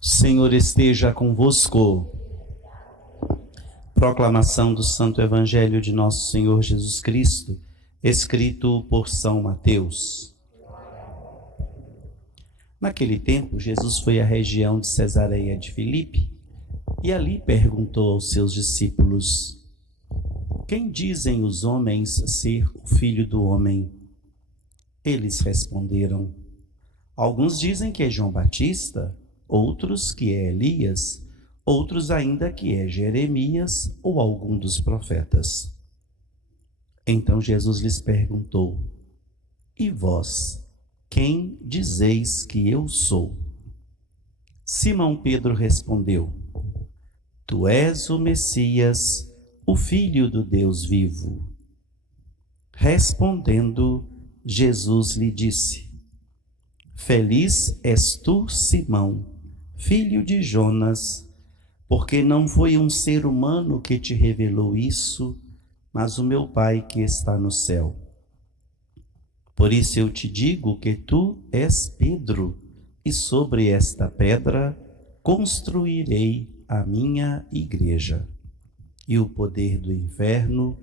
Senhor esteja convosco. Proclamação do Santo Evangelho de Nosso Senhor Jesus Cristo, escrito por São Mateus. Naquele tempo, Jesus foi à região de Cesareia de Filipe e ali perguntou aos seus discípulos: Quem dizem os homens ser o Filho do Homem? Eles responderam: Alguns dizem que é João Batista, outros que é Elias, outros ainda que é Jeremias ou algum dos profetas. Então Jesus lhes perguntou: E vós, quem dizeis que eu sou? Simão Pedro respondeu: Tu és o Messias, o Filho do Deus vivo. Respondendo, Jesus lhe disse: Feliz és tu, Simão, filho de Jonas, porque não foi um ser humano que te revelou isso, mas o meu Pai que está no céu. Por isso eu te digo que tu és Pedro, e sobre esta pedra construirei a minha igreja, e o poder do inferno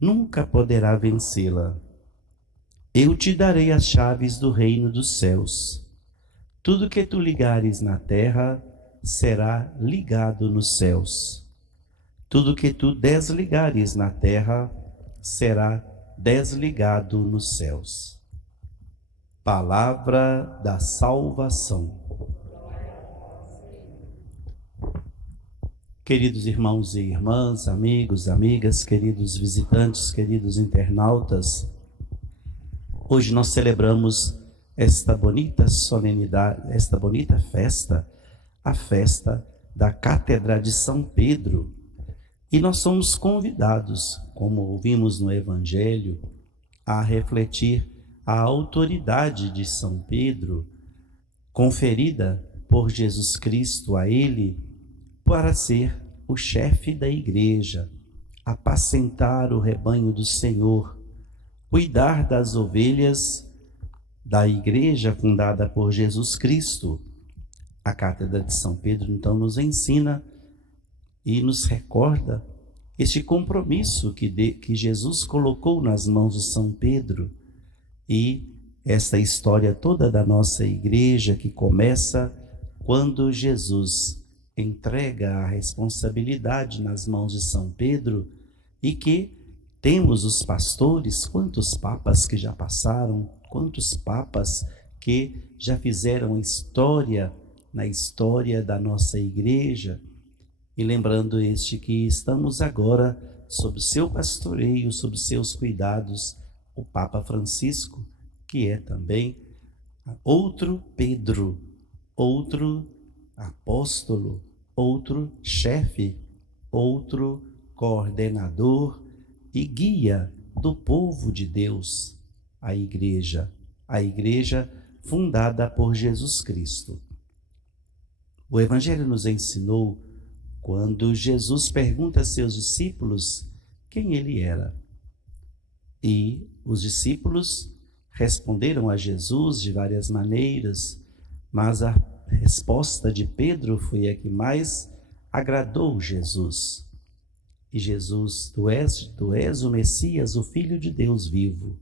nunca poderá vencê-la. Eu te darei as chaves do reino dos céus. Tudo que tu ligares na terra será ligado nos céus. Tudo que tu desligares na terra será desligado nos céus. Palavra da salvação. Queridos irmãos e irmãs, amigos, amigas, queridos visitantes, queridos internautas, hoje nós celebramos esta bonita solenidade, esta bonita festa, a festa da Cátedra de São Pedro. E nós somos convidados, como ouvimos no Evangelho, a refletir a autoridade de São Pedro, conferida por Jesus Cristo a ele, para ser o chefe da igreja, apacentar o rebanho do Senhor, cuidar das ovelhas da igreja fundada por Jesus Cristo. A Cátedra de São Pedro, então, nos ensina e nos recorda este compromisso que Jesus colocou nas mãos de São Pedro, e esta história toda da nossa igreja que começa quando Jesus entrega a responsabilidade nas mãos de São Pedro, e que temos os pastores, quantos papas que já passaram, quantos papas que já fizeram história na história da nossa igreja, e lembrando que estamos agora sob o seu pastoreio, sob os seus cuidados, o Papa Francisco, que é também outro Pedro, outro apóstolo, outro chefe, outro coordenador e guia do povo de Deus, a igreja fundada por Jesus Cristo. O Evangelho nos ensinou quando Jesus pergunta a seus discípulos quem ele era. E os discípulos responderam a Jesus de várias maneiras, mas a resposta de Pedro foi a que mais agradou Jesus. E Jesus: tu és o Messias, o Filho de Deus vivo.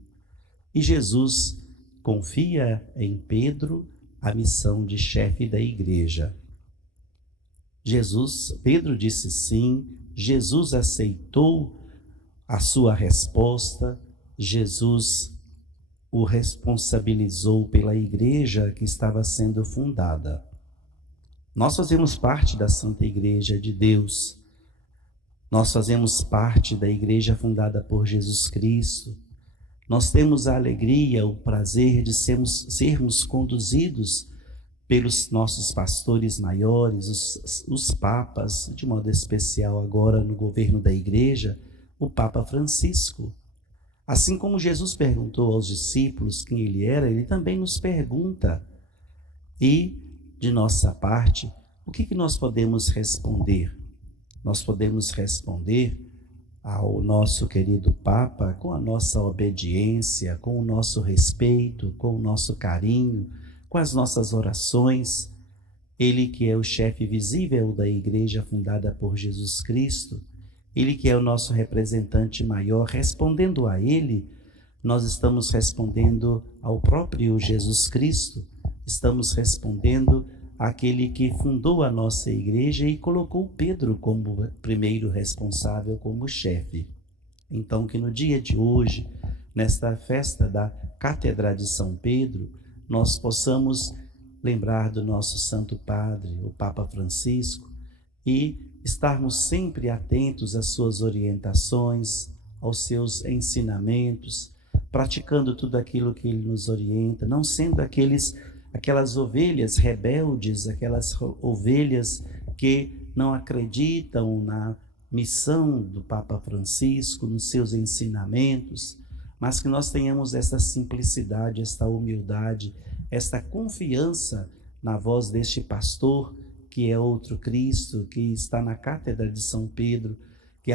E Jesus confia em Pedro a missão de chefe da igreja. Pedro disse sim, Jesus aceitou a sua resposta, Jesus o responsabilizou pela igreja que estava sendo fundada. Nós fazemos parte da Santa Igreja de Deus, nós fazemos parte da igreja fundada por Jesus Cristo, nós temos a alegria, o prazer de sermos conduzidos pelos nossos pastores maiores, os papas, de modo especial agora no governo da igreja, o Papa Francisco. Assim como Jesus perguntou aos discípulos quem ele era, ele também nos pergunta. E, de nossa parte, o que nós podemos responder? Nós podemos responder ao nosso querido Papa com a nossa obediência, com o nosso respeito, com o nosso carinho, com as nossas orações, Ele que é o chefe visível da igreja fundada por Jesus Cristo, ele que é o nosso representante maior, respondendo a ele, nós estamos respondendo ao próprio Jesus Cristo, estamos respondendo àquele que fundou a nossa igreja e colocou Pedro como primeiro responsável, como chefe. Então, que no dia de hoje, nesta festa da Cátedra de São Pedro, nós possamos lembrar do nosso Santo Padre, o Papa Francisco, e estarmos sempre atentos às suas orientações, aos seus ensinamentos, praticando tudo aquilo que ele nos orienta, não sendo aquelas ovelhas rebeldes, aquelas ovelhas que não acreditam na missão do Papa Francisco, nos seus ensinamentos, mas que nós tenhamos essa simplicidade, esta humildade, esta confiança na voz deste pastor, que é outro Cristo, que está na Cátedra de São Pedro, que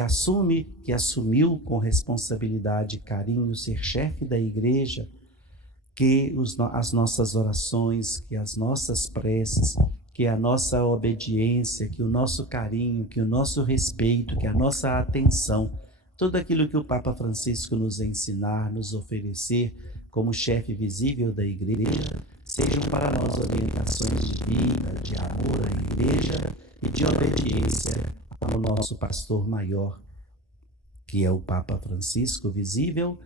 assumiu com responsabilidade e carinho ser chefe da igreja, que as nossas orações, que as nossas preces, que a nossa obediência, que o nosso carinho, que o nosso respeito, que a nossa atenção, tudo aquilo que o Papa Francisco nos ensinar, nos oferecer como chefe visível da igreja, sejam para nós orientações de vida, de amor à igreja e de obediência ao nosso pastor maior, que é o Papa Francisco, visível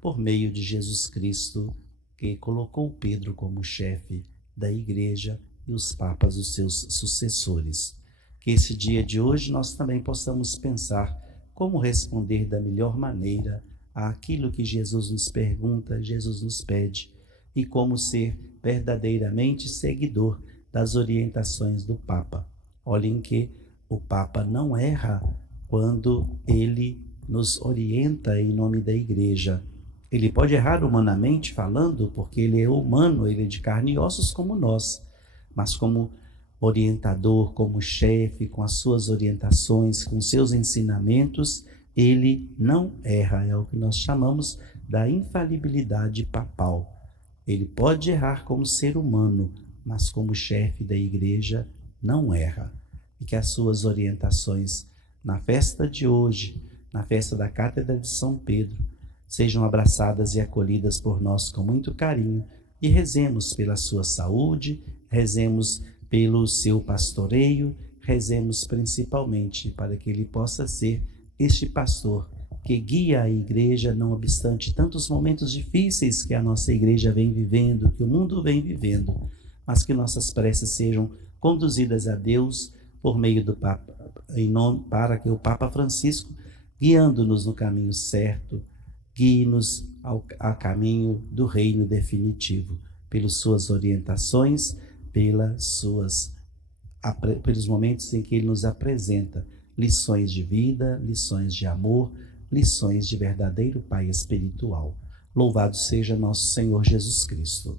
por meio de Jesus Cristo, que colocou Pedro como chefe da igreja e os papas, os seus sucessores. Que esse dia de hoje nós também possamos pensar como responder da melhor maneira àquilo que Jesus nos pergunta, Jesus nos pede, e como ser verdadeiramente seguidor das orientações do Papa. Olhem que o Papa não erra quando ele nos orienta em nome da igreja. Ele pode errar humanamente falando, porque ele é humano, ele é de carne e ossos como nós, mas como orientador, como chefe, com as suas orientações, com seus ensinamentos, ele não erra. É o que nós chamamos da infalibilidade papal. Ele pode errar como ser humano, mas como chefe da igreja não erra. E que as suas orientações na festa de hoje, na festa da Cátedra de São Pedro, sejam abraçadas e acolhidas por nós com muito carinho, e rezemos pela sua saúde, rezemos pelo seu pastoreio, rezemos principalmente para que ele possa ser este pastor que guia a igreja, não obstante tantos momentos difíceis que a nossa igreja vem vivendo, que o mundo vem vivendo, mas que nossas preces sejam conduzidas a Deus por meio do Papa, para que o Papa Francisco, guiando-nos no caminho certo, guie-nos ao caminho do reino definitivo, pelas suas orientações, pelos momentos em que ele nos apresenta lições de vida, lições de amor, lições de verdadeiro Pai espiritual. Louvado seja nosso Senhor Jesus Cristo.